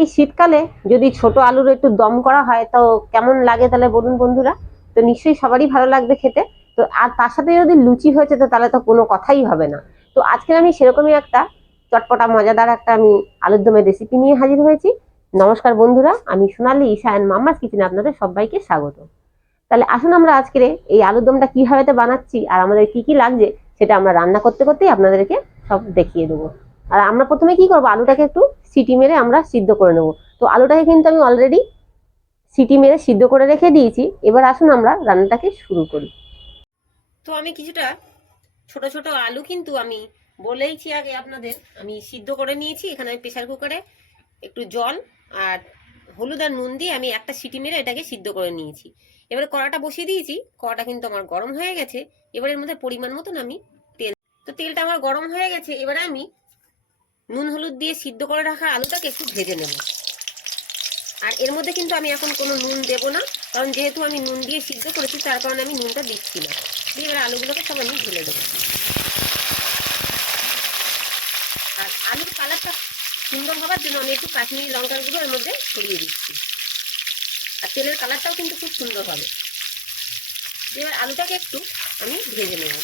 এই শীতকালে যদি ছোট আলুর একটু দম করা হয় তো কেমন লাগে তাহলে বলুন বন্ধুরা। তো নিশ্চয়ই সবারই ভালো লাগবে খেতে। তো আর তার সাথে যদি লুচি হয়েছে তো তাহলে তো কোনো কথাই হবে না। তো আজকে আমি সেরকমই একটা চটপটা মজাদার একটা আমি আলুর দমের রেসিপি নিয়ে হাজির হয়েছি। নমস্কার বন্ধুরা, আমি সোনালী ঈশা অ্যান্ড মাম্মাস কিচেনে আপনাদের সবাইকে স্বাগত। তাহলে আসুন আমরা আজকে এই আলুর দমটা কিভাবে বানাচ্ছি আর আমাদের কি কি লাগছে সেটা আমরা রান্না করতে করতেই আপনাদেরকে সব দেখিয়ে দেবো। আর আমরা প্রথমে কি করবো, আলুটাকে একটু সিটি মেরে আমরা সিদ্ধ করে নেবো। তো আলুটাকে কিন্তু আমি অলরেডি সিটি মেরে সিদ্ধ করে রেখে দিয়েছি। এবার আসুন আমরা রান্নাটাকে শুরু করি। তো আমি কিছুটা ছোট ছোট আলু কিন্তু আমি বলেইছি আগে আপনাদের, আমি সিদ্ধ করে নিয়েছি। এখানে আমি প্রেসার কুকারে একটু জল আর হলুদ আর নুন দিয়ে আমি একটা সিটি মেরে এটাকে সিদ্ধ করে নিয়েছি। এবারে কড়াটা বসিয়ে দিয়েছি, কড়াটা কিন্তু আমার গরম হয়ে গেছে। এবারে এর মধ্যে পরিমাণ মতন আমি তেল, তো তেলটা আমার গরম হয়ে গেছে। এবারে আমি নুন হলুদ দিয়ে সিদ্ধ করে রাখা আলুটাকে একটু ভেজে নেব। আর এর মধ্যে কিন্তু আমি এখন কোনো নুন দেবো না, কারণ যেহেতু আমি নুন দিয়ে সিদ্ধ করেছি তার কারণে আমি নুনটা দিচ্ছি না। দিয়ে এবার আলুগুলোকে সব আমি ঢেলে দেবো। আর আলুর কালারটা সুন্দর হওয়ার জন্য আমি একটু কাশ্মীরি লঙ্কার গুঁড়ো এর মধ্যে ছড়িয়ে দিচ্ছি। আর তেলের কালারটাও কিন্তু খুব সুন্দর হবে। এবার আলুটাকে একটু আমি ভেজে নেব।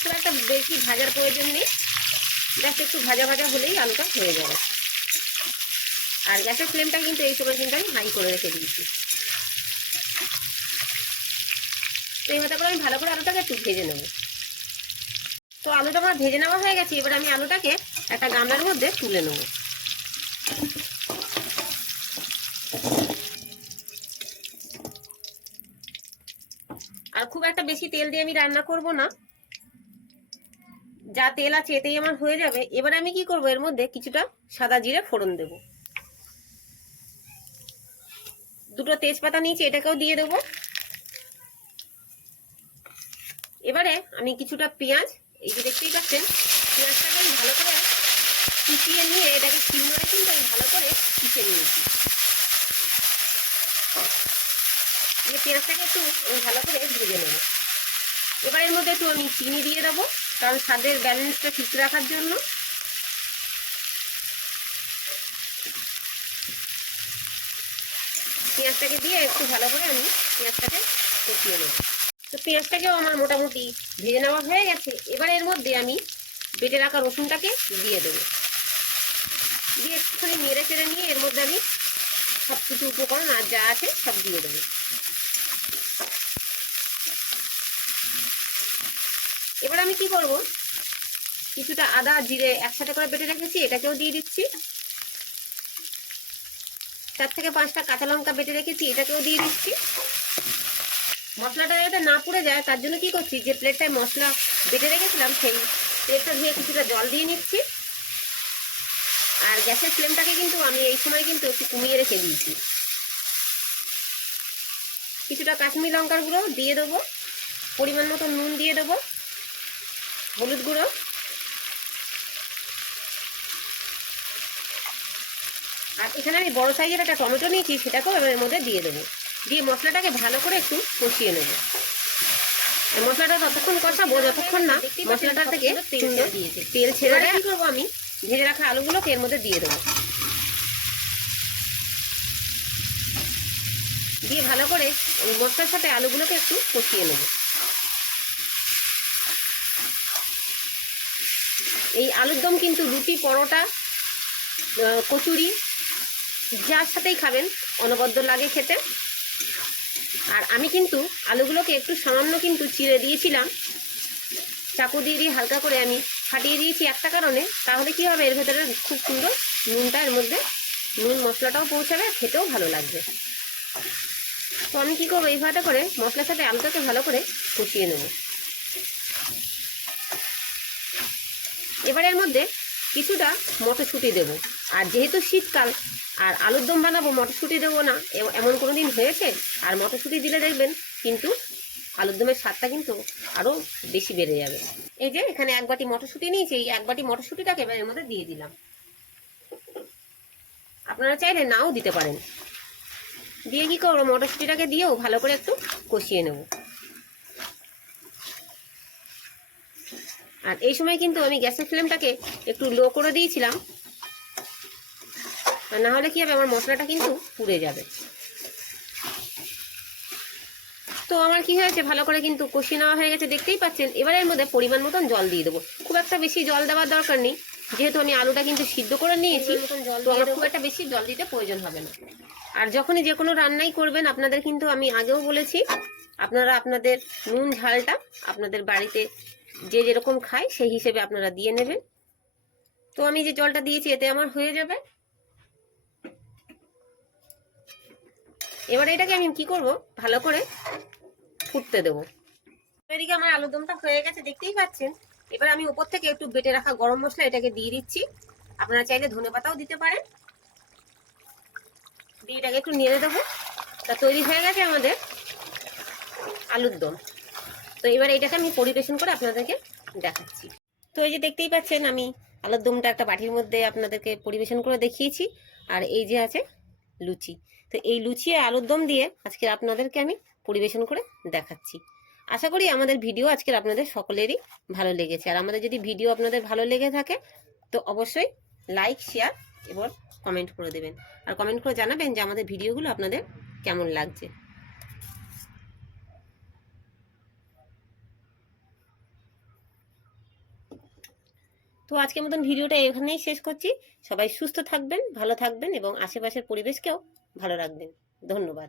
খুব একটা বেশি ভাজার প্রয়োজন নেই, জাস্ট একটু ভাজা ভাজা হলেই আলুটা হয়ে যাবে। আর গ্যাসের ফ্লেমটা কিন্তু এই সময় কিন্তু আমি হাই করে রেখে দিয়েছি। তো এইভাবে করে আমি ভালো করে আলুটাকে একটু ভেজে নেব। তো আলুটা আমার ভেজে নেওয়া হয়ে গেছে। এবার আমি আলুটাকে একটা গামলার মধ্যে তুলে নেব। আর খুব একটা বেশি তেল দিয়ে আমি রান্না করব না, যা তেল আছে এতেই আমার হয়ে যাবে। এবার আমি কি করব, এর মধ্যে কিছুটা সাদা জিরে ফোড়ন দেব। দুটো তেজপাতা নিয়েছি, এটাকেও দিয়ে দেবো। এবারে আমি কিছুটা পেঁয়াজ, এই যে দেখতেই পাচ্ছেন, পেঁয়াজটাকে আমি ভালো করে কুচিয়ে নিয়ে এটাকে শিলনোড়ায় কিন্তু আমি ভালো করে কুচিয়ে নিয়েছি। দিয়ে পেঁয়াজটাকে একটু ভালো করে ভেজে নেব। এবার এর মধ্যে একটু আমি চিনি দিয়ে দেবো, কারণ স্বাদের ব্যালেন্সটা ঠিক রাখার জন্য। পেঁয়াজটাকে দিয়ে একটু ভালো করে আমি পেঁয়াজটাকে কষিয়ে নেব। তো পেঁয়াজটাকেও আমার মোটামুটি ভেজে নেওয়া হয়ে গেছে। এবার এর মধ্যে আমি বেটে রাখা রসুনটাকে দিয়ে দেবো। দিয়ে একটুখানি নেড়ে চেড়ে নিয়ে এর মধ্যে আমি সব কিছু উপকরণ আর যা আছে সব দিয়ে দেবো। এবার আমি কি করব, কিছুটা আদা জিরে একসাথে করে বেটে রেখেছি, এটাকেও দিয়ে দিচ্ছি। 4 থেকে 5টা কাঁচা লঙ্কা বেটে রেখেছি, এটাকেও দিয়ে দিচ্ছি। মশলাটা যাতে না পুড়ে যায় তার জন্য কি করছি, যে প্লেটটায় মশলা বেটে রেখেছিলাম সেই প্লেটটা ধুয়ে কিছুটা জল দিয়ে নিচ্ছি। আর গ্যাসের ফ্লেমটাকে কিন্তু আমি এই সময় কিন্তু একটু কমিয়ে রেখে দিয়েছি। কিছুটা কাশ্মীরি লঙ্কার গুঁড়ো দিয়ে দেবো, পরিমাণ মতো নুন দিয়ে দেবো, হলুদ গুঁড়ো, আর এখানে আমি বড় সাইজের একটা টমেটো নিয়েছি, সেটাকেও এর মধ্যে দিয়ে দেবো। দিয়ে মশলাটাকে ভালো করে একটু কষিয়ে নেবো। মশলাটা ততক্ষণ কষাবো যতক্ষণ না মশলাটা থেকে তেল ছেড়ে দেয়। কি করবো, আমি ভেজে রাখা আলুগুলোকে এর মধ্যে দিয়ে দেবো। দিয়ে ভালো করে মশলার সাথে আলুগুলোকে একটু কষিয়ে নেব। এই আলুর দম কিন্তু রুটি, পরোটা, কচুরি যার সাথেই খাবেন অনবদ্য লাগে খেতে। আর আমি কিন্তু আলুগুলোকে একটু সামান্য কিন্তু চিড়ে দিয়েছিলাম, চাকু দিয়ে হালকা করে আমি ফাটিয়ে দিয়েছি একটা কারণে, তাহলে কি হবে, এর ভেতরে খুব সুন্দর নুনটা এর মধ্যে, নুন মশলাটাও পৌঁছাবে, খেতেও ভালো লাগবে। তো আমি কি করবো, এইভাবে করে মশলার সাথে আলুটাকে ভালো করে কষিয়ে নেব। এবার এর মধ্যে কিছুটা মটরশুঁটি দেবো। আর যেহেতু শীতকাল আর আলুর দম বানাবো, মটরশুঁটি দেবো না এমন কোনো দিন হয়েছে? আর মটরশুঁটি দিলে দেখবেন কিন্তু আলুর দমের স্বাদটা কিন্তু আরও বেশি বেড়ে যাবে। এই যে এখানে 1 বাটি মটরশুঁটি নিয়েছি, এই 1 বাটি মটরশুঁটিটাকে এবার এর মধ্যে দিয়ে দিলাম। আপনারা চাইলে নাও দিতে পারেন। দিয়ে কি করবো, মটরশুঁটিটাকে দিয়েও ভালো করে একটু কষিয়ে নেব। আর এই সময় কিন্তু আমি গ্যাসের ফ্লেমটাকে একটু লো করে দিয়েছিলাম, আর না হলে কি হবে, আমার মশলাটা কিন্তু পুড়ে যাবে। তো আমার কি হয়েছে, ভালো করে কিন্তু কষিয়ে নেওয়া হয়ে গেছে, দেখতেই পাচ্ছেন। এবার এর মধ্যে পরিমাণ মতন জল দিয়ে দেবো। খুব একটা বেশি জল দেওয়ার দরকার নেই, যেহেতু আমি আলুটা কিন্তু সিদ্ধ করে নিয়েছি, তো আমার খুব একটা বেশি জল দিতে প্রয়োজন হবে না। আর যখনই যে কোনো রান্নাই করবেন, আপনাদের কিন্তু আমি আগেও বলেছি, আপনারা আপনাদের নুন ঝালটা আপনাদের বাড়িতে যে যেরকম খায় সেই হিসেবে আপনারা দিয়ে নেবেন। তো আমি যে জলটা দিয়েছি এতে আমার হয়ে যাবে। এবার এটাকে আমি কি করব, ভালো করে ফুটতে দেবো। এদিকে আমার আলুর দমটা হয়ে গেছে, দেখতেই পাচ্ছেন। এবার আমি উপর থেকে একটু বেটে রাখা গরম মশলা এটাকে দিয়ে দিচ্ছি। আপনারা চাইলে ধনেপাতাও দিতে পারেন। দিয়ে এটাকে একটু নেড়ে দেবো। তা তৈরি হয়ে গেছে আমাদের আলুর দম। তো এবার এটাকে আমি পরিবেশন করে আপনাদেরকে দেখাচ্ছি। তো এই যে দেখতেই পাচ্ছেন, আমি আলুর দমটা একটা বাটির মধ্যে আপনাদেরকে পরিবেশন করে দেখিয়েছি। আর এই যে আছে লুচি। তো এই লুচি আর আলুর দম দিয়ে আজকে আপনাদেরকে আমি পরিবেশন করে দেখাচ্ছি। আশা করি আমাদের ভিডিও আজকের আপনাদের সকলেরই ভালো লেগেছে। আর আমাদের যদি ভিডিও আপনাদের ভালো লেগে থাকে তো অবশ্যই লাইক, শেয়ার এবং কমেন্ট করে দেবেন। আর কমেন্ট করে জানাবেন যে আমাদের ভিডিওগুলো আপনাদের কেমন লাগছে। তো আজকের মতন ভিডিওটা এখানেই শেষ করছি। সবাই সুস্থ থাকবেন, ভালো থাকবেন এবং আশেপাশের পরিবেশকেও ভালো রাখবেন। ধন্যবাদ।